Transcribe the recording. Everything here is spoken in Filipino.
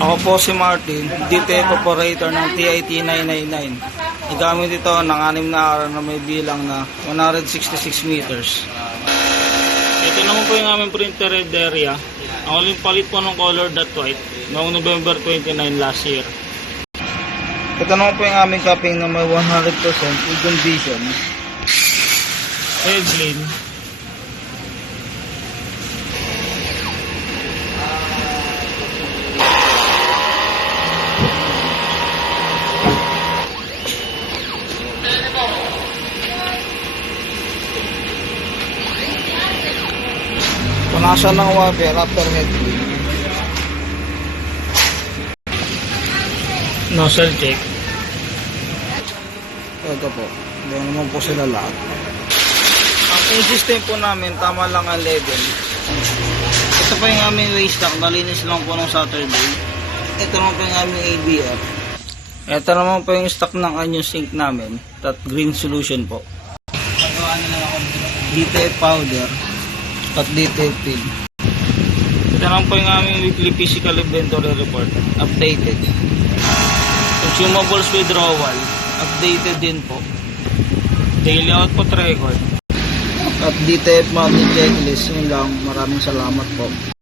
Ako po si Martin, DTF operator ng TIT 999. Nagamit ito ng 6 na araw na may bilang na 166 meters. Ito naman po yung aming printer red area. Ang uling palit po ng color dot white noong November 29 last year. Ito naman po yung aming cupping na may 100% good condition. Head clean. Punasan ng water after head clean. Nozzle check. Ito po, doon naman po sila lahat. Ang system po namin, tama lang ang level. Ito po yung aming waste stock, nalinis lang po nung Saturday. Ito naman po yung aming ABR. Ito naman po yung stock ng anyo sink namin, that green solution po. DTF powder at DTF pin. Ito naman po yung aming weekly physical inventory report. Updated. Consumables withdrawal. Updated din po. Daily output record. At DTF monthly checklist. Yun lang. Maraming salamat po.